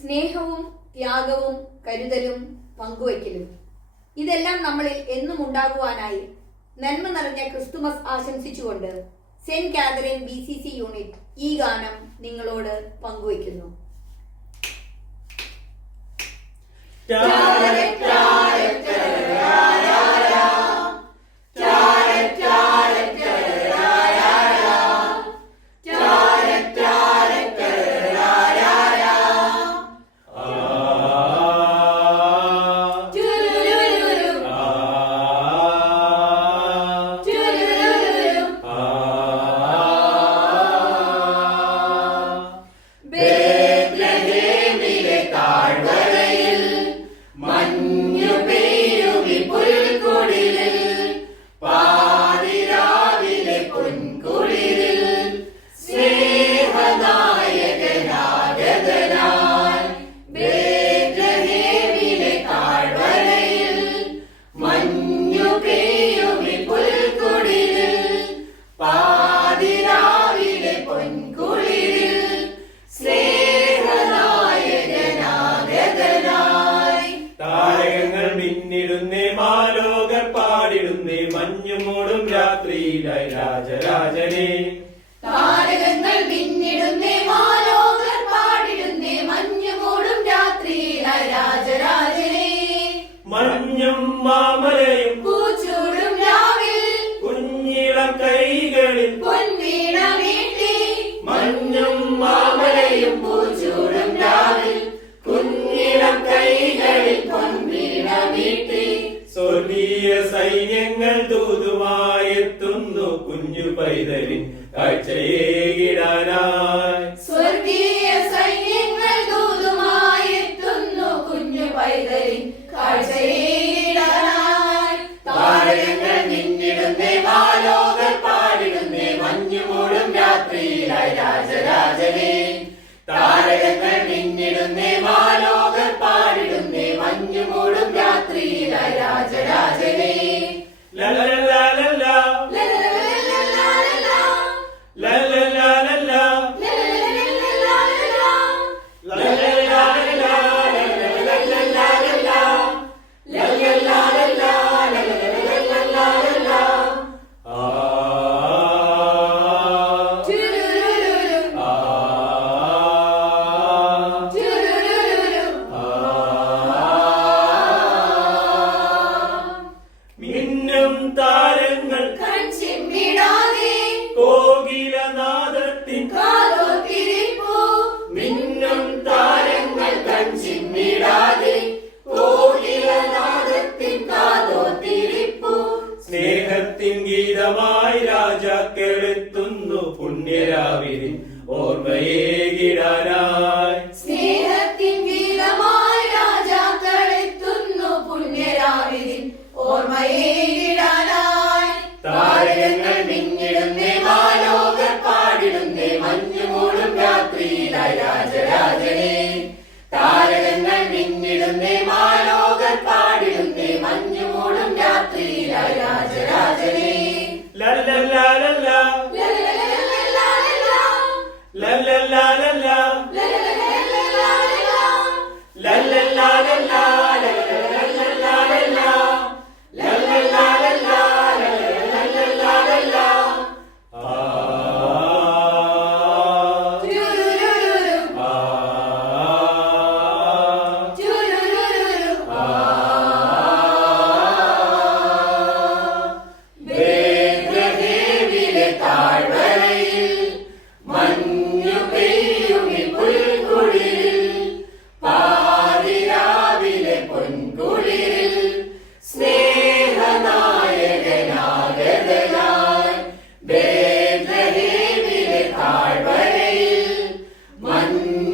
സ്നേഹവും ത്യാഗവും കരുതലും പങ്കുവയ്ക്കലും ഇതെല്ലാം നമ്മളിൽ എന്നും ഉണ്ടാകുവാനായി നന്മ നിറഞ്ഞ ക്രിസ്തുമസ് ആശംസിച്ചുകൊണ്ട് സെന്റ് കാതറിൻ BCC യൂണിറ്റ് ഈ ഗാനം നിങ്ങളോട് പങ്കുവയ്ക്കുന്നു. മാലോകർ പാടിടുന്നേ മഞ്ഞുമൂടും രാത്രിയിലായി രാജരാജനെ. താരകങ്ങൾ മിന്നിടുന്നേ മാലോകർ പാടിടുന്നേ മഞ്ഞുമൂടും രാത്രിയിലായി രാജരാജനെ. മഞ്ഞും മാമലയും പൂച്ചൂടും രാവിൽ കുഞ്ഞിളം കൈകളിൽ പൊൻവീണ മീട്ടി. മഞ്ഞും മാമലയും പൂച്ചൂടും രാവിൽ കുഞ്ഞിളം കൈകളിൽ പൊൻവീണ മീട്ടി. സ്വർഗീയ സൈന്യങ്ങൾ ദൂതുമായെത്തുന്നു കുഞ്ഞു പൈതലിൻ കാഴ്ചയേകിടാനായി. സ്വർഗീയ സൈന്യങ്ങൾ ദൂതുമായെത്തുന്നു കുഞ്ഞു പൈതലിൻ കാഴ്ചയേകിടാനായി. താരകങ്ങൾ മിന്നിടുന്നേ മാലോകർ പാടിടുന്നേ മഞ്ഞുമൂടും രാത്രിയിലായി രാജരാജനെ. താരകങ്ങൾ മിന്നിടുന്നേ മാലോകർ പാടിടുന്നേ മഞ്ഞുമൂടും രാത്രിയിലായി രാജരാജനെ. ലലലലലല ലലലലലലല ലലലലലല മിന്നും താരങ്ങൾ കൺചിമ്മിടാതെ കോകിലനാദത്തിൻ കാതോർത്തിരിപ്പൂ. മിന്നും താരങ്ങൾ കൺചിമ്മിടാതെ കോകിലനാദത്തിൻ കാതോർത്തിരിപ്പൂ. സ്നേഹത്തിൻ ഗീതമായി രാജാക്കളെത്തുന്നു പുണ്യരാവിലെ ഓർമ്മയേകിടാനായി. സ്നേഹത്തിൻ ഗീതമായി രാജാക്കളെത്തുന്നു പുണ്യരാവിലിൻ ഓർമ്മയേകിടാനായി. താരകങ്ങൾ മിന്നിടുന്നേ മാലോകർ പാടിടുന്നേ മഞ്ഞുമൂടും രാത്രിയിലായി രാജരാജനെ. താരകങ്ങൾ മിന്നിടുന്നേ മാലോകർ പാടിടുന്നേ മഞ്ഞുമൂടും രാത്രിയിലായി രാജരാജനെ. ലലലലലല ലലലലലലല ലലലലലല ലലലലലലല ലലലലലല മഞ്ഞു